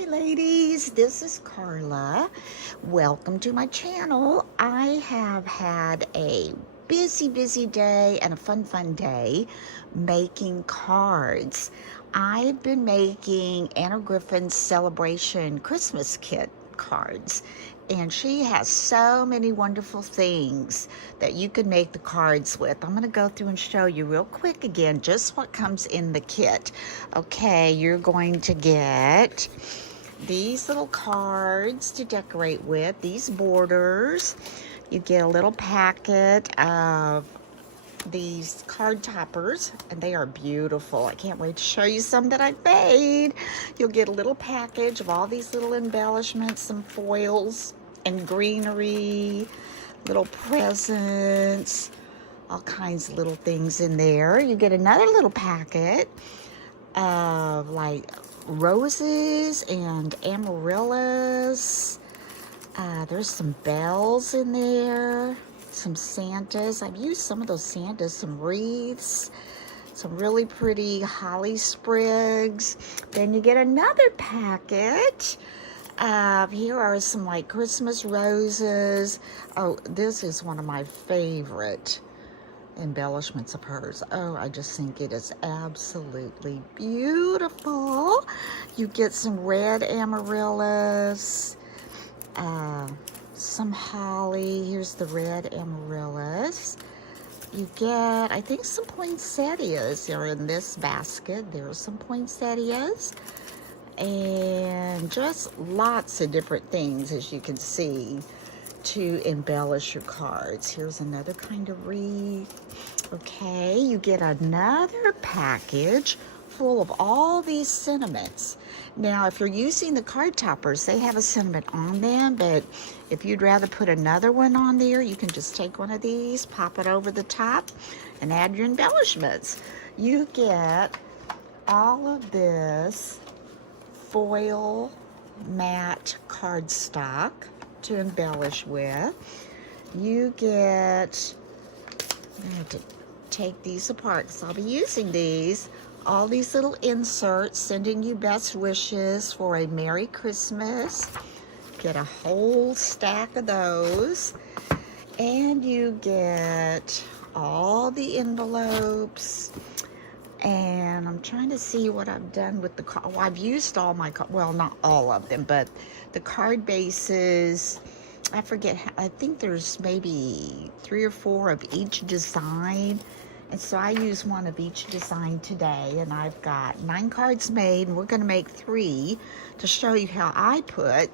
Hi ladies, this is Carla. Welcome to my channel. I have had a busy day and a fun day making cards. I've been making Anna Griffin's Celebration Christmas Kit cards, and she has so many wonderful things that you can make the cards with. I'm going to go through and show you real quick again just what comes in the kit. Okay, you're going to get these little cards to decorate with, these borders. You get a little packet of these card toppers, and they are beautiful. I can't wait to show you some that I've made. You'll get a little package of all these little embellishments, some foils and greenery, little presents, all kinds of little things in there. You get another little packet of like roses and amaryllis. There's some bells in there, some Santas. I've used some of those Santas, some wreaths, some really pretty holly sprigs. Then you get another packet. Here are some like Christmas roses. Oh, this is one of my favorite embellishments of hers. Oh, I just think it is absolutely beautiful. You get some red amaryllis, some holly. Here's the red amaryllis. You get, I think, some poinsettias are in this basket. There's some poinsettias, and just lots of different things, as you can see, to embellish your cards. Here's another kind of wreath. Okay, you get another package full of all these sentiments. Now, if you're using the card toppers, they have a sentiment on them, but if you'd rather put another one on there, you can just take one of these, pop it over the top, and add your embellishments. You get all of this foil matte cardstock to embellish with. You get, I have to take these apart because I'll be using these. All these little inserts sending you best wishes for a Merry Christmas. Get a whole stack of those. And you get all the envelopes. And I'm trying to see what I've done with the card. Well, I've used all my, well, not all of them, but the card bases, I forget, I think there's maybe 3 or 4 of each design. And so I use one of each design today, and I've got 9 cards made, and we're going to make 3 to show you how I put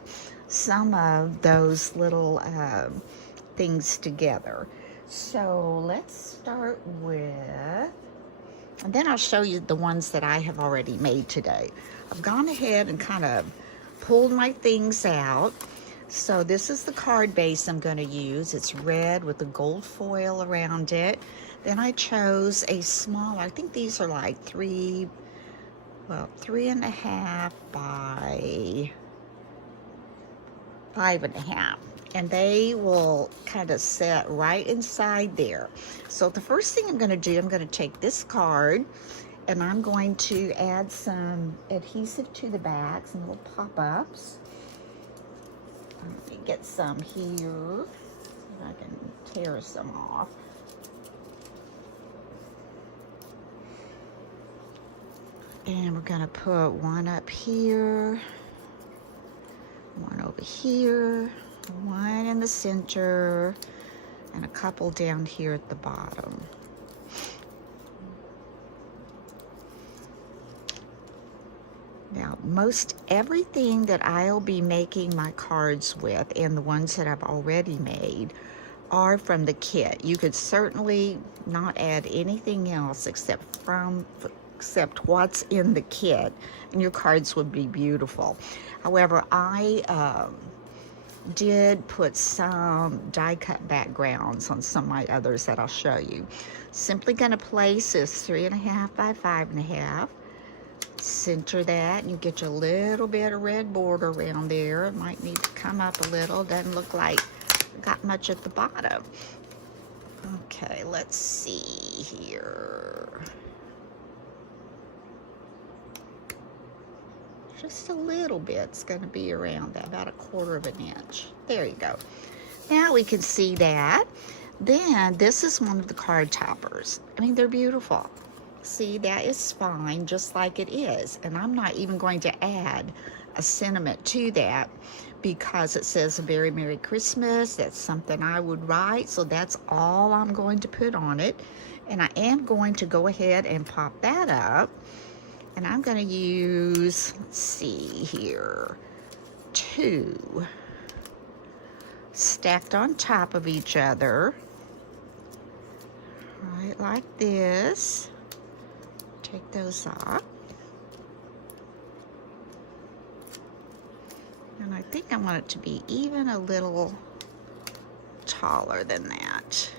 some of those little things together. So let's start with, and then I'll show you the ones that I have already made today. I've gone ahead and kind of pulled my things out. So this is the card base I'm going to use. It's red with the gold foil around it. Then I chose a small, I think these are like 3.5 by 5.5. And they will kind of set right inside there. So the first thing I'm going to do, I'm going to take this card and I'm going to add some adhesive to the back, some little pop-ups. Let me get some here. See if I can tear some off. And we're going to put one up here, one over here, one in the center, and a couple down here at the bottom. Now, most everything that I'll be making my cards with, and the ones that I've already made, are from the kit. You could certainly not add anything else except what's in the kit, and your cards would be beautiful. However, I did put some die cut backgrounds on some of my others that I'll show you. Simply going to place this 3.5 by 5.5. Center that, and you get your little bit of red border around there. It might need to come up a little. Doesn't look like I got much at the bottom. Okay, let's see here. Just a little bit. It's going to be around that, about 1/4 of an inch. There you go. Now we can see that. Then this is one of the card toppers. I mean, they're beautiful. See, that is fine just like it is. And I'm not even going to add a sentiment to that because it says a very Merry Christmas. That's something I would write. So that's all I'm going to put on it. And I am going to go ahead and pop that up. And I'm going to use, let's see here, 2 stacked on top of each other. Right like this. Take those off. And I think I want it to be even a little taller than that.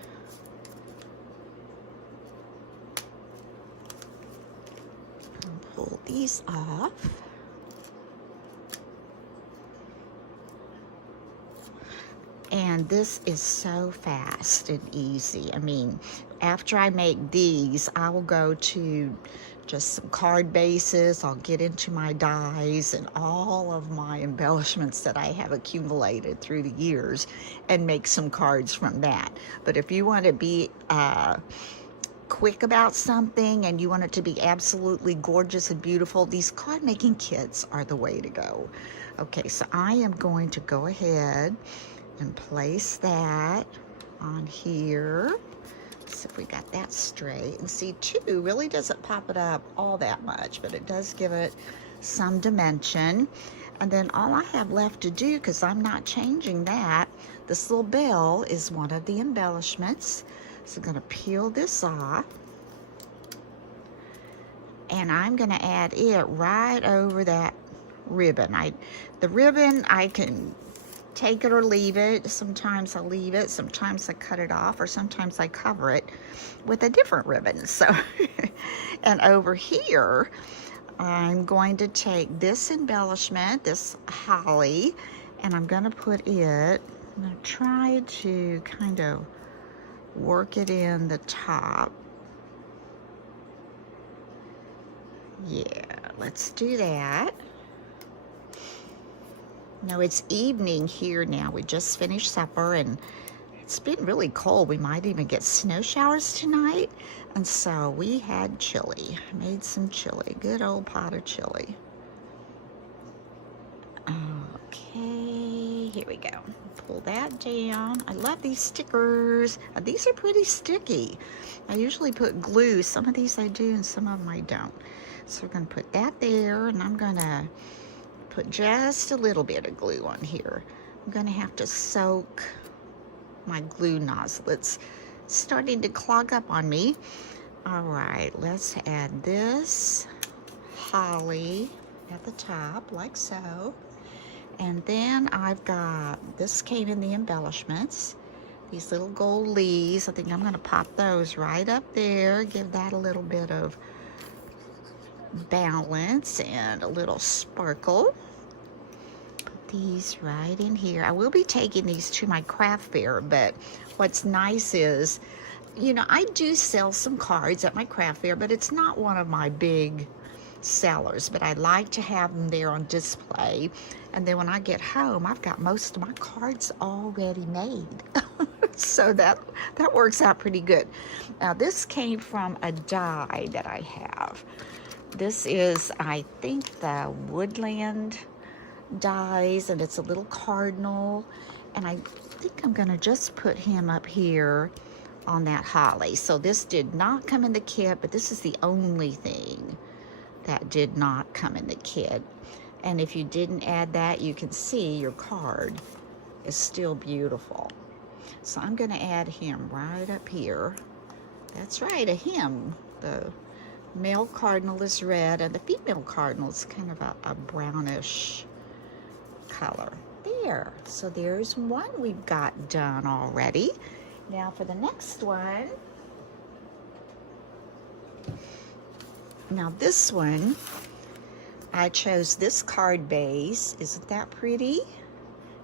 And pull these off. And this is so fast and easy. I mean, after I make these, I will go to just some card bases. I'll get into my dies and all of my embellishments that I have accumulated through the years and make some cards from that. But if you want to be quick about something and you want it to be absolutely gorgeous and beautiful, these card making kits are the way to go. Okay, so I am going to go ahead and place that on here. Let's see if we got that straight. And see, 2 really doesn't pop it up all that much, but it does give it some dimension. And then all I have left to do, because I'm not changing that, this little bell is one of the embellishments. So I'm going to peel this off. And I'm going to add it right over that ribbon. The ribbon, I can take it or leave it. Sometimes I leave it, sometimes I cut it off, or sometimes I cover it with a different ribbon. So, and over here, I'm going to take this embellishment, this holly, and I'm going to put it, I'm going to try to kind of work it in the top. Yeah, let's do that. Now it's evening here now. We just finished supper and it's been really cold. We might even get snow showers tonight. And so we had chili. I made some chili. Good old pot of chili. Okay, here we go. Pull that down. I love these stickers. These are pretty sticky. I usually put glue. Some of these I do and some of them I don't. So we're going to put that there, and I'm going to put just a little bit of glue on here. I'm going to have to soak my glue nozzle. It's starting to clog up on me. All right, let's add this holly at the top, like so. And then I've got, this came in the embellishments, these little gold leaves. I think I'm going to pop those right up there, give that a little bit of balance and a little sparkle. Put these right in here. I will be taking these to my craft fair, but what's nice is, you know, I do sell some cards at my craft fair, but it's not one of my big sellers, but I like to have them there on display. And then when I get home, I've got most of my cards already made. So that works out pretty good. Now this came from a die that I have. This is, I think, the Woodland dies, and it's a little cardinal. And I think I'm going to just put him up here on that holly. So this did not come in the kit, but this is the only thing that did not come in the kit. And if you didn't add that, you can see your card is still beautiful. So I'm going to add him right up here. That's right, a him. The male cardinal is red, and the female cardinal is kind of a brownish color. There. So there's one we've got done already. Now for the next one. Now this one, I chose this card base. Isn't that pretty?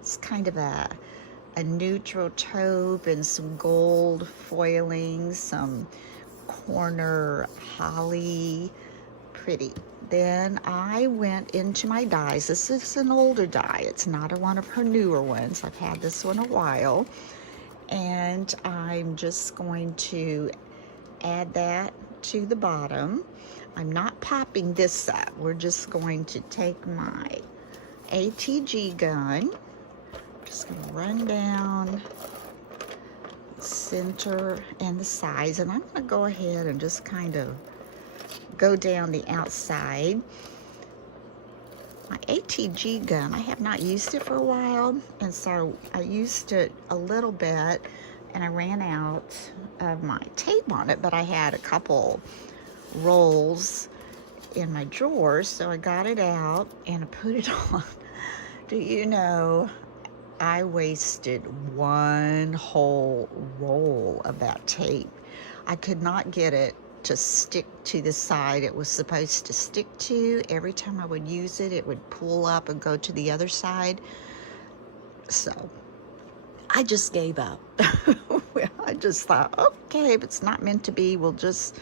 It's kind of a neutral taupe and some gold foiling, some corner holly. Pretty. Then I went into my dies. This is an older die. It's not one of her newer ones. I've had this one a while. And I'm just going to add that to the bottom. I'm not popping this up. We're just going to take my ATG gun. Just gonna run down the center and the sides, and I'm gonna go ahead and just kind of go down the outside. My ATG gun, I have not used it for a while, and so I used it a little bit and I ran out of my tape on it, but I had a couple rolls in my drawers, so I got it out and I put it on. Do you know, I wasted one whole roll of that tape. I could not get it to stick to the side it was supposed to stick to. Every time I would use it, it would pull up and go to the other side. So I just gave up. Well, I just thought, okay, if it's not meant to be, we'll just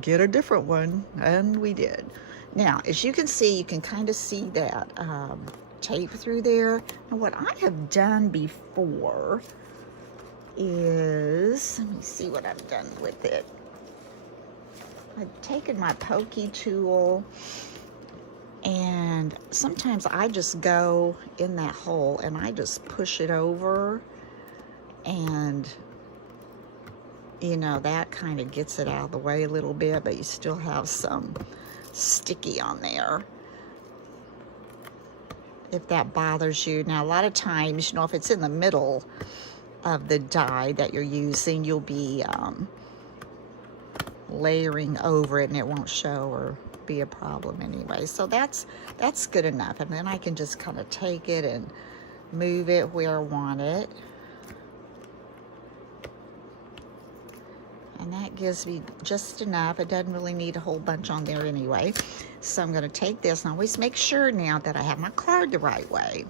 get a different one. And we did. Now, as you can see, you can kind of see that tape through there. And what I have done before is, let me see what I've done with it. I've taken my pokey tool, and sometimes I just go in that hole and I just push it over, and you know, that kind of gets it out of the way a little bit, but you still have some sticky on there, if that bothers you. Now, a lot of times, you know, if it's in the middle of the die that you're using, you'll be layering over it and it won't show or be a problem anyway. So that's good enough. And then I can just kind of take it and move it where I want it. And that gives me just enough. It doesn't really need a whole bunch on there anyway. So I'm going to take this, and always make sure now that I have my card the right way,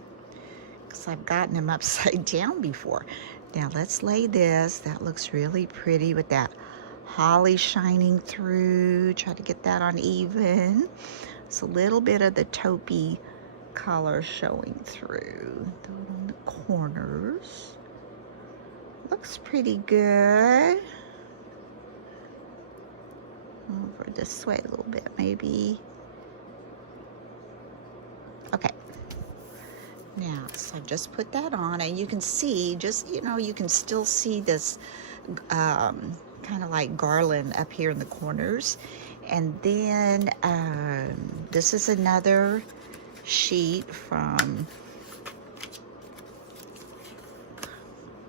because I've gotten them upside down before. Now let's lay this. That looks really pretty with that holly shining through. Try to get that on even. It's a little bit of the taupey color showing through. Throw it on the corners. Looks pretty good. Over this way a little bit, maybe. Okay. Now, so I just put that on, and you can see, just, you know, you can still see this kind of like garland up here in the corners. And then this is another sheet from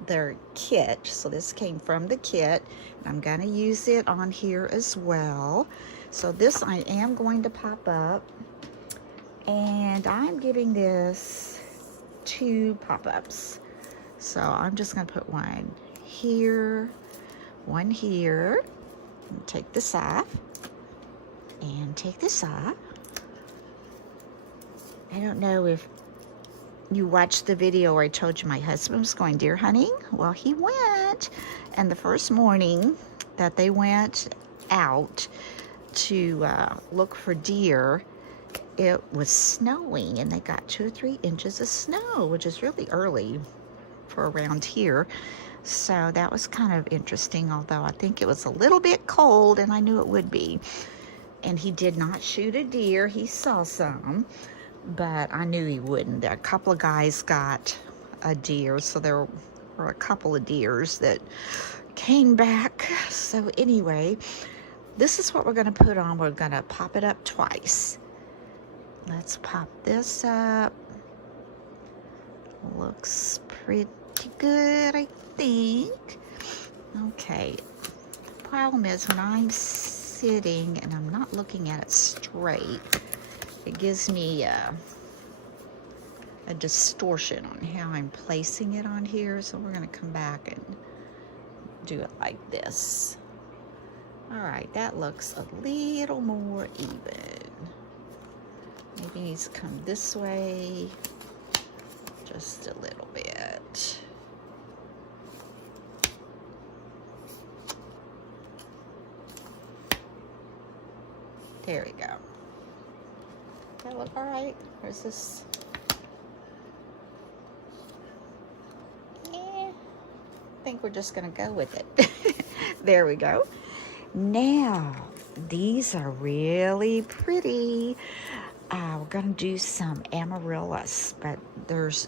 their kit. So this came from the kit, and I'm going to use it on here as well. So this I am going to pop up, and I'm giving this 2 pop-ups. So I'm just going to put one here, one here. Take this off, and take this off. I don't know if you watched the video where I told you my husband was going deer hunting. Well, he went, and the first morning that they went out to look for deer, it was snowing, and they got 2 or 3 inches of snow, which is really early for around here. So that was kind of interesting, although I think it was a little bit cold, and I knew it would be. And he did not shoot a deer. He saw some, but I knew he wouldn't. A couple of guys got a deer, so there were a couple of deers that came back. So anyway, this is what we're going to put on. We're going to pop it up twice. Let's pop this up. Looks pretty good, I think. Okay. The problem is when I'm sitting and I'm not looking at it straight, it gives me a distortion on how I'm placing it on here. So we're going to come back and do it like this. All right, that looks a little more even. Maybe it needs to come this way just a little bit. There we go. That look all right? Or is this? Yeah, I think we're just gonna go with it. There we go. Now, these are really pretty. We're gonna do some amaryllis, but there's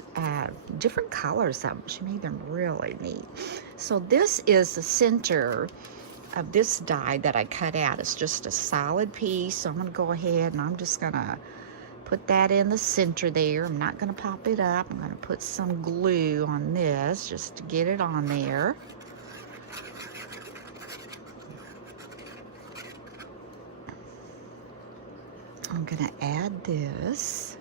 different colors of them. She made them really neat. So this is the center of this die that I cut out. It's just a solid piece. So I'm gonna go ahead and I'm just gonna put that in the center there. I'm not gonna pop it up. I'm gonna put some glue on this just to get it on there. I'm gonna add this.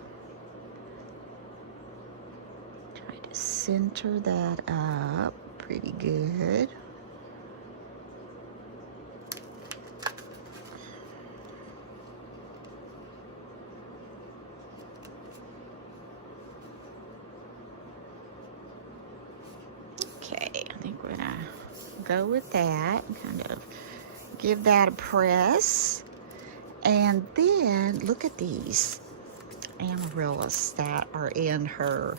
Try to center that up pretty good. Okay, I think we're gonna go with that. Kind of give that a press. And then look at these amaryllis that are in her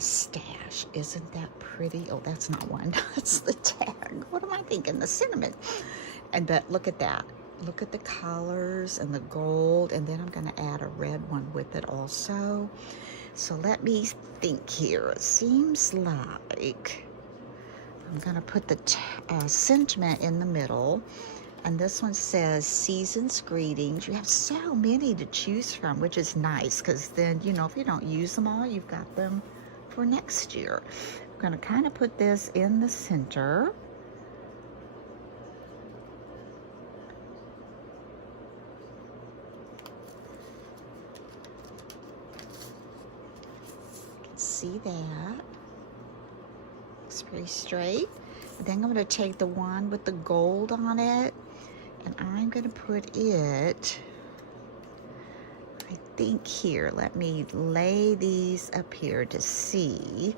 stash. Isn't that pretty? Oh, that's not one. That's the tag. What am I thinking? The cinnamon. But look at that. Look at the colors and the gold. And then I'm going to add a red one with it also. So let me think here. It seems like I'm going to put the sentiment in the middle. And this one says Season's Greetings. You have so many to choose from, which is nice because then, you know, if you don't use them all, you've got them for next year. I'm going to kind of put this in the center. You can see that. Looks pretty straight. And then I'm going to take the one with the gold on it. And I'm going to put it, I think here. Let me lay these up here to see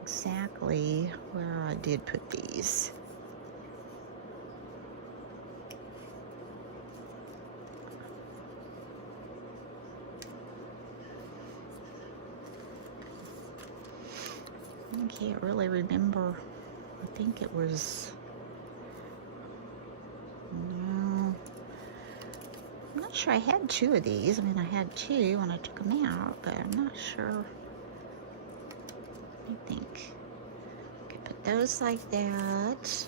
exactly where I did put these. I can't really remember. I think it was... No, I'm not sure I had two of these. I mean, I had two when I took them out, but I'm not sure. I think I could put those like that,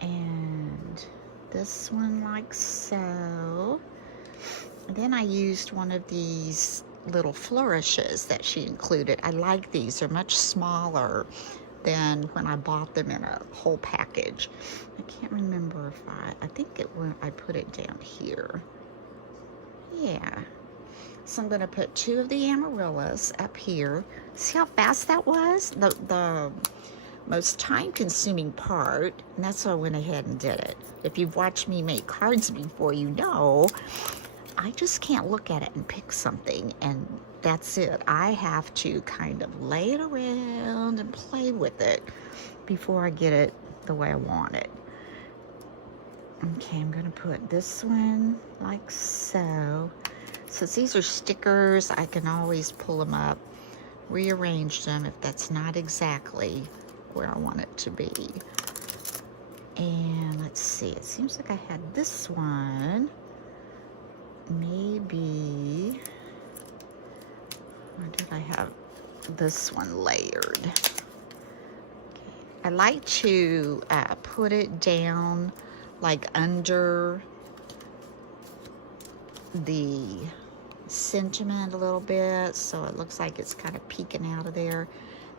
and this one like so. And then I used one of these little flourishes that she included. I like these. They're much smaller than when I bought them in a whole package. I can't remember if I think it when I put it down here. Yeah. So I'm gonna put two of the amaryllis up here. See how fast that was? The most time-consuming part, and that's why I went ahead and did it. If you've watched me make cards before, you know I just can't look at it and pick something and that's it. I have to kind of lay it around and play with it before I get it the way I want it. Okay, I'm gonna put this one like so. Since these are stickers, I can always pull them up, rearrange them if that's not exactly where I want it to be. And let's see, it seems like I had this one. Maybe, or did I have this one layered? Okay. I like to put it down like under the sentiment a little bit, so it looks like it's kind of peeking out of there.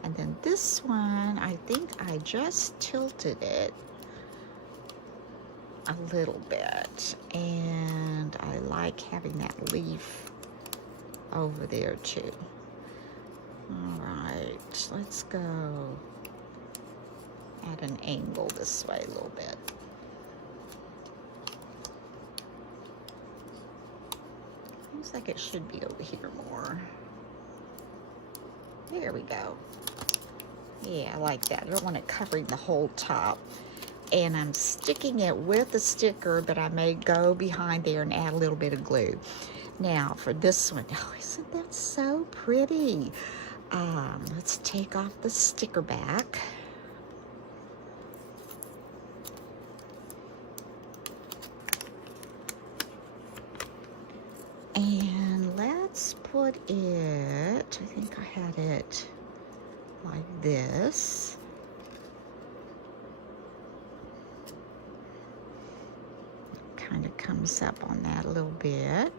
And then this one, I think I just tilted it a little bit, and I like having that leaf over there too. All right, let's go at an angle this way a little bit. Looks like it should be over here more. There we go. Yeah, I like that. I don't want it covering the whole top. and I'm sticking it with a sticker, but I may go behind there and add a little bit of glue. Now for this one, oh, isn't that so pretty? Let's take off the sticker back. And let's put it, I think I had it like this. Kind of comes up on that a little bit.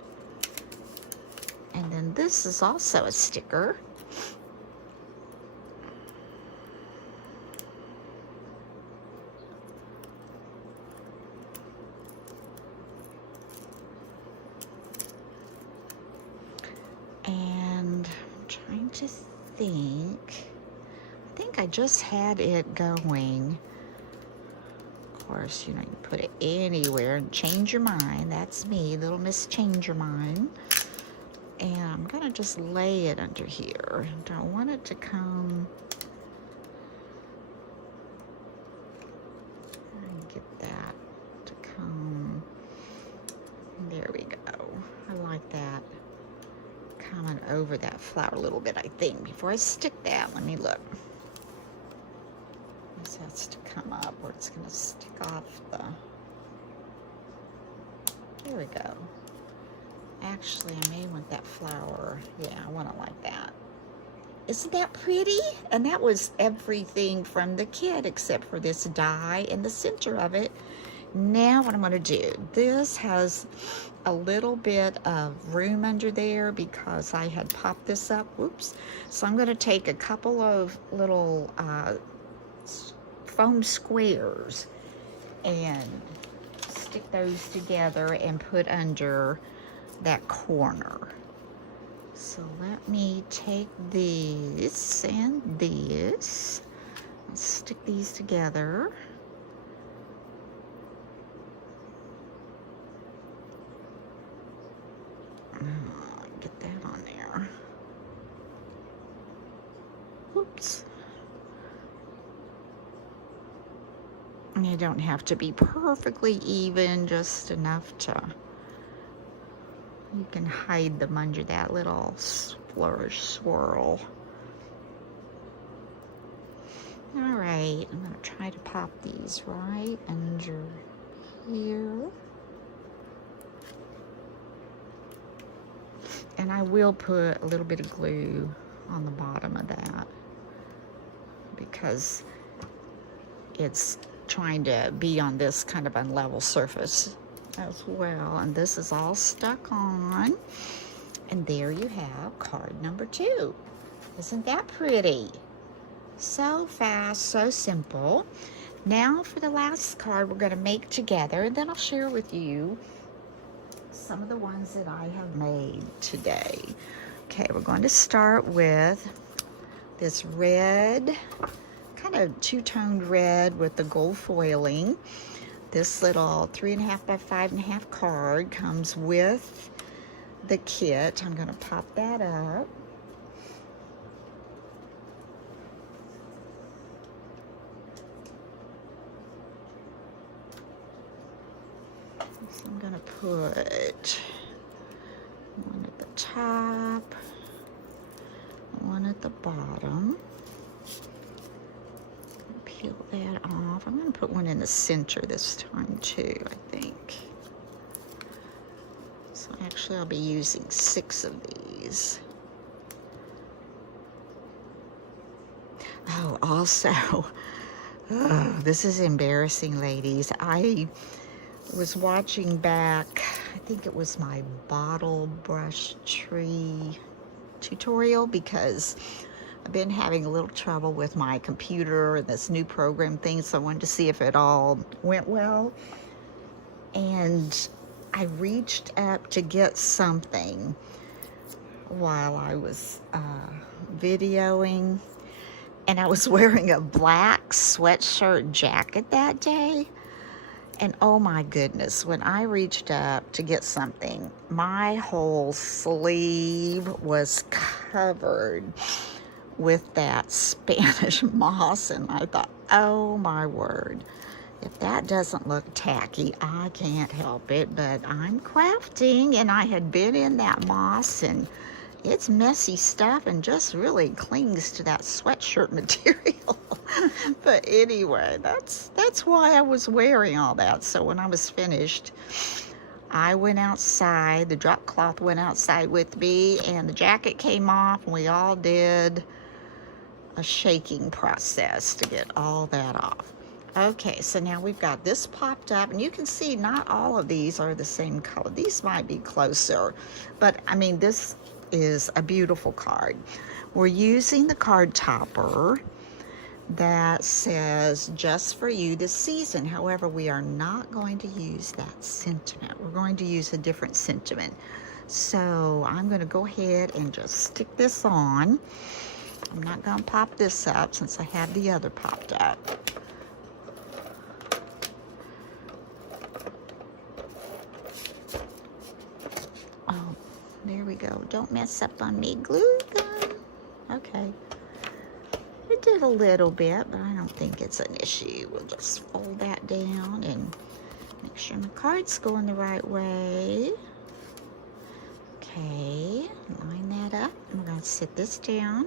And then this is also a sticker. And I'm trying to think. I think I just had it going. Of course, you know, you put it anywhere and change your mind. That's me, little Miss Change Your Mind. And I'm gonna just lay it under here. Don't want it to come. Get that to come. There we go. I like that coming over that flower a little bit, I think. Before I stick that, let me look. This has to come up where it's gonna stick off the, there we go. Actually, I may want that flower. Yeah, I want it like that. Isn't that pretty? And that was everything from the kit except for this die in the center of it. Now what I'm going to do, this has a little bit of room under there because I had popped this up. Whoops. So I'm going to take a couple of little foam squares and stick those together and put under that corner. So let me take this and this. Let's stick these together. Get that on there. Oops. You don't have to be perfectly even, just enough to, you can hide them under that little flourish swirl. All right, I'm gonna try to pop these right under here. And I will put a little bit of glue on the bottom of that because it's trying to be on this kind of unlevel surface as well. And this is all stuck on. And there you have card number 2. Isn't that pretty? So fast, so simple. Now for the last card we're going to make together, and then I'll share with you some of the ones that I have made today. Okay, we're going to start with this red, kind of two-toned red with the gold foiling. This little 3.5 by 5.5 card comes with the kit. I'm going to pop that up. So I'm going to put one at the top, one at the bottom. Peel that off. I'm going to put one in the center this time too, I think. So actually I'll be using 6 of these. Oh, also, this is embarrassing, ladies. I was watching back, I think it was my bottle brush tree tutorial, because I've been having a little trouble with my computer and this new program thing, so I wanted to see if it all went well. And I reached up to get something while I was videoing, and I was wearing a black sweatshirt jacket that day. And oh my goodness, when I reached up to get something, my whole sleeve was covered with that Spanish moss, and I thought, oh my word. If that doesn't look tacky, I can't help it, but I'm crafting, and I had been in that moss, and it's messy stuff and just really clings to that sweatshirt material. But anyway, that's why I was wearing all that. So when I was finished, I went outside, the drop cloth went outside with me, and the jacket came off, and we all did a shaking process to get all that off. Okay, so now we've got this popped up, and you can see not all of these are the same color. These might be closer, but I mean, this is a beautiful card. We're using the card topper that says just for you this season. However, we are not going to use that sentiment. We're going to use a different sentiment. So I'm going to go ahead and just stick this on. I'm not going to pop this up since I have the other popped up. Oh, there we go. Don't mess up on me. Glue gun. Okay. It did a little bit, but I don't think it's an issue. We'll just fold that down and make sure my card's going the right way. Okay, line that up. I'm going to sit this down.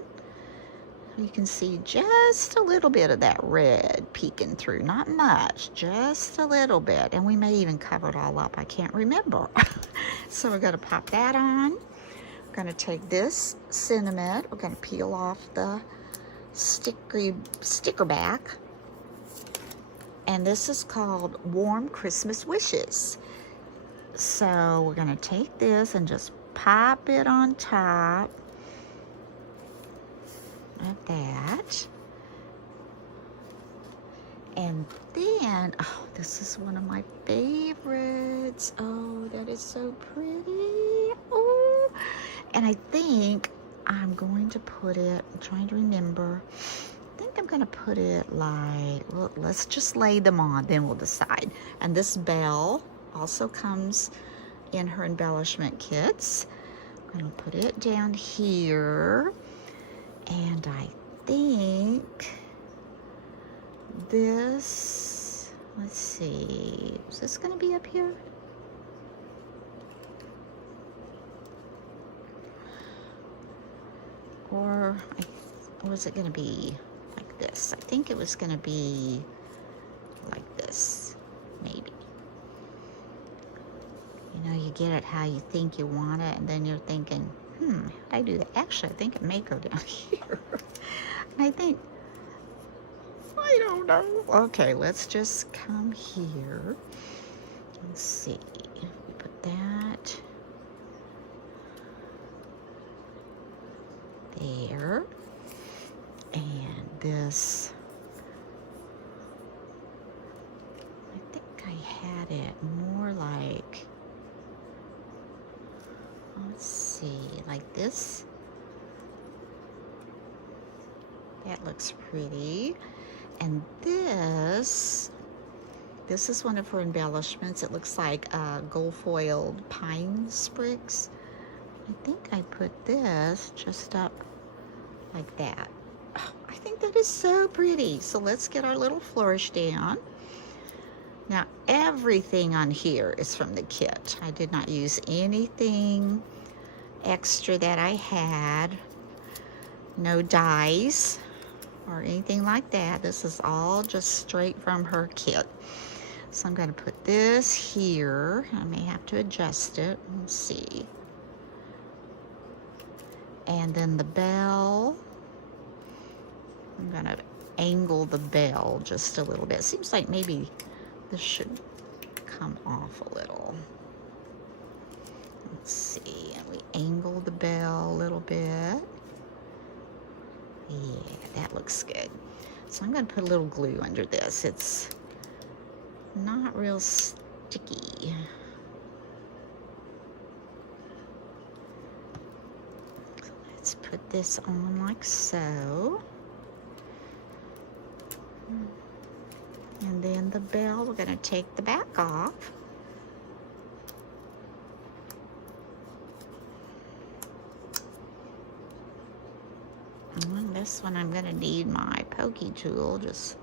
You can see just a little bit of that red peeking through. Not much, just a little bit. And we may even cover it all up. I can't remember. So we're going to pop that on. We're going to take this sentiment. We're going to peel off the sticker back. And this is called Warm Christmas Wishes. So we're going to take this and just pop it on top of that. And then, oh, this is one of my favorites. Oh, that is so pretty. Oh, and I think I'm going to put it, I'm trying to remember. I think I'm going to put it like, well, let's just lay them on, then we'll decide. And this bell also comes in her embellishment kits. I'm going to put it down here. And I think this, let's see, is this going to be up here? Or was it going to be like this? I think it was going to be like this, maybe. You know, you get it how you think you want it, and then you're thinking, how'd I do that? Actually, I think it may go down here. And I think, I don't know. Okay, let's just come here. Let's see. We put that there. And this, I think I had it more like, let's see, like this. That looks pretty. And this is one of her embellishments. It looks like gold foiled pine sprigs. I think I put this just up like that. Oh, I think that is so pretty. So let's get our little flourish down. Now everything on here is from the kit. I did not use anything extra that I had. No dyes or anything like that. This is all just straight from her kit. So I'm going to put this here. I may have to adjust it. Let's see. And then the bell. I'm going to angle the bell just a little bit. Seems like maybe this should come off a little. Let's see. And we angle the bell a little bit. Yeah, that looks good. So I'm going to put a little glue under this. It's not real sticky. So let's put this on like so. And then the bell, we're going to take the back off. And this one I'm going to need my pokey tool. Just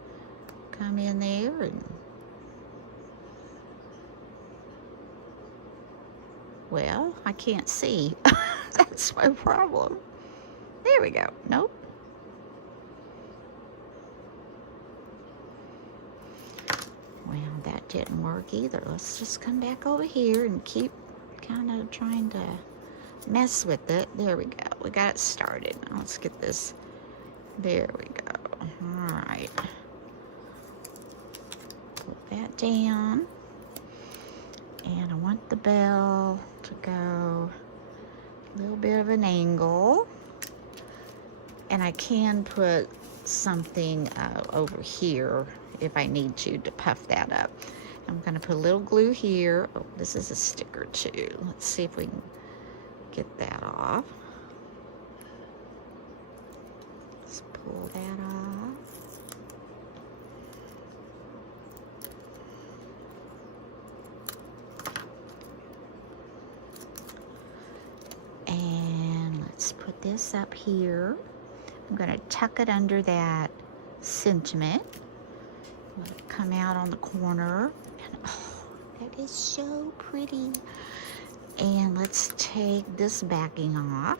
come in there and Well, I can't see. That's my problem. There we go. Nope. Well, that didn't work either. Let's just come back over here and keep kind of trying to mess with it. There we go. We got it started. Now let's get this. There we go. All right. Put that down. And I want the bell to go a little bit of an angle. And I can put something over here if I need to puff that up. I'm going to put a little glue here. Oh, this is a sticker too. Let's see if we can get that off. Let's pull that off. And let's put this up here. I'm going to tuck it under that sentiment. Let it come out on the corner. And oh, that is so pretty. And let's take this backing off.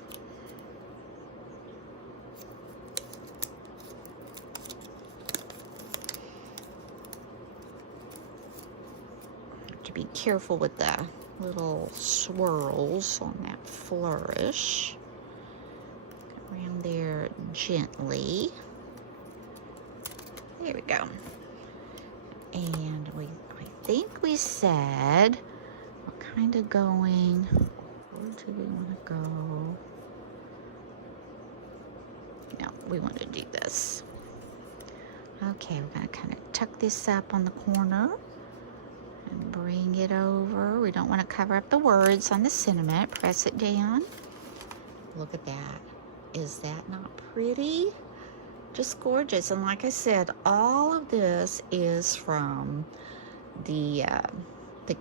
To be careful with the little swirls on that flourish. Around there gently. There we go. And I think we said we're kind of going, where do we want to go? No, we want to do this. Okay, we're going to kind of tuck this up on the corner and bring it over. We don't want to cover up the words on the sentiment. Press it down. Look at that. Is that not pretty? Just gorgeous. And like I said, all of this is from the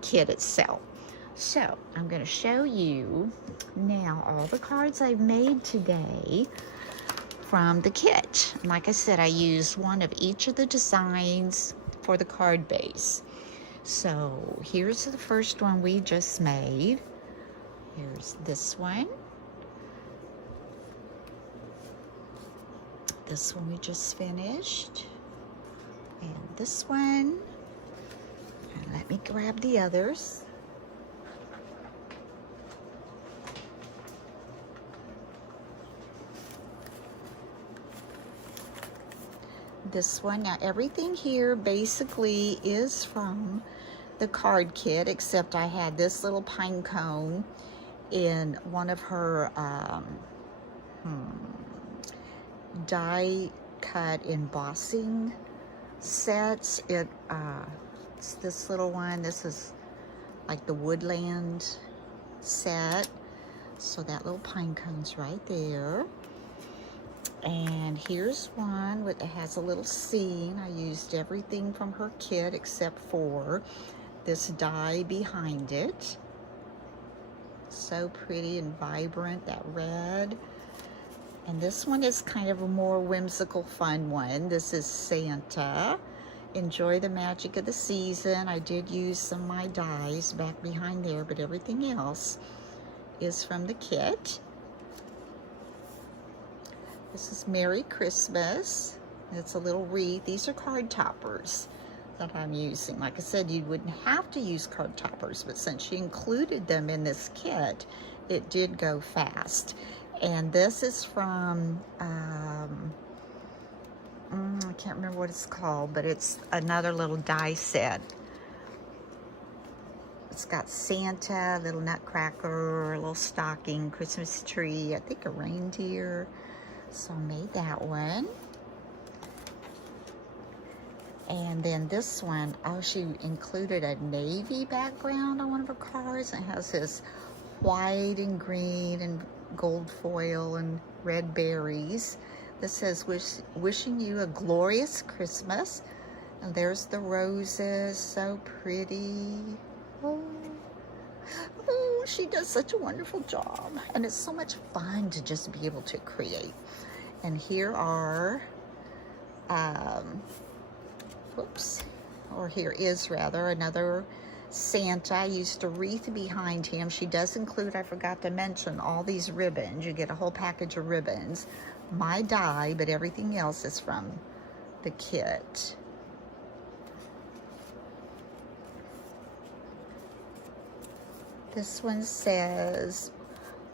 kit itself. So I'm going to show you now all the cards I've made today from the kit. And like I said, I used one of each of the designs for the card base. So here's the first one we just made. Here's this one. This one we just finished. And this one. And let me grab the others. This one. Now everything here basically is from the card kit, except I had this little pine cone in one of her die cut embossing sets. It's this little one. This is like the woodland set. So that little pine cone's right there. And here's one that has a little scene. I used everything from her kit except for this die behind it. So pretty and vibrant, that red. And this one is kind of a more whimsical, fun one. This is Santa. Enjoy the magic of the season. I did use some of my dies back behind there, but everything else is from the kit. This is Merry Christmas. It's a little wreath. These are card toppers that I'm using. Like I said, you wouldn't have to use card toppers, but since she included them in this kit, it did go fast. And this is from, I can't remember what it's called, but it's another little die set. It's got Santa, a little nutcracker, a little stocking, Christmas tree, I think a reindeer. So I made that one. And then this one, oh, she included a navy background on one of her cards. It has this white and green and gold foil and red berries. This says, wishing you a glorious Christmas. And there's the roses, so pretty. Oh, she does such a wonderful job. And it's so much fun to just be able to create. And here are, here is rather another Santa. I used a wreath behind him. She does include, I forgot to mention, all these ribbons. You get a whole package of ribbons. My die, but everything else is from the kit. This one says,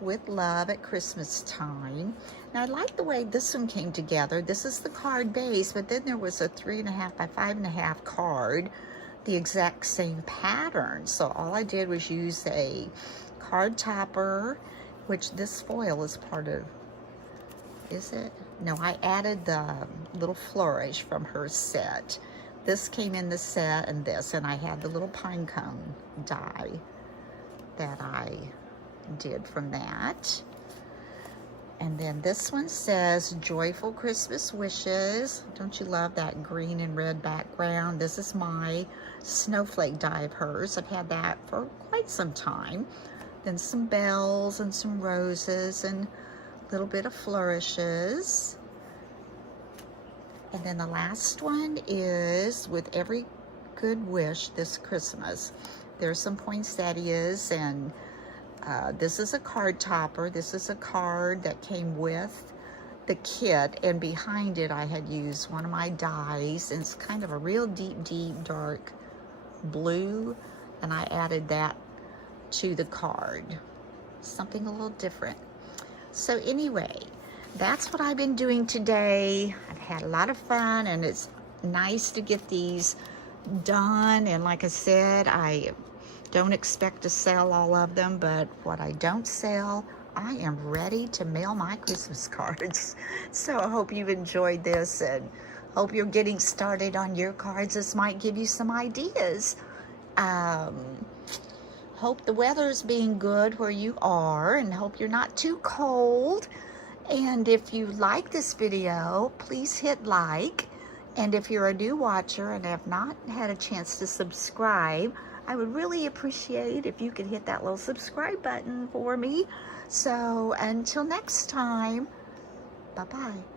with love at Christmas time. Now I like the way this one came together. This is the card base, but then there was a 3.5 by 5.5 card, the exact same pattern. So all I did was use a card topper, which this foil is part of. Is it? No, I added the little flourish from her set. This came in the set, and this, and I had the little pine cone die that I did from that. And then this one says, joyful Christmas wishes. Don't you love that green and red background? This is my snowflake die of hers. I've had that for quite some time. Then some bells and some roses and a little bit of flourishes. And then the last one is, with every good wish this Christmas. There's some poinsettias, and this is a card topper. This is a card that came with the kit, and behind it I had used one of my dies, and it's kind of a real deep, dark blue, and I added that to the card. Something a little different. So anyway, that's what I've been doing today. I've had a lot of fun, and it's nice to get these done. And like I said, I don't expect to sell all of them, but what I don't sell, I am ready to mail my Christmas cards. So I hope you've enjoyed this, and hope you're getting started on your cards. This might give you some ideas. Hope the weather's being good where you are, and hope you're not too cold. And if you like this video, please hit like. And if you're a new watcher and have not had a chance to subscribe, I would really appreciate if you could hit that little subscribe button for me. So until next time, bye-bye.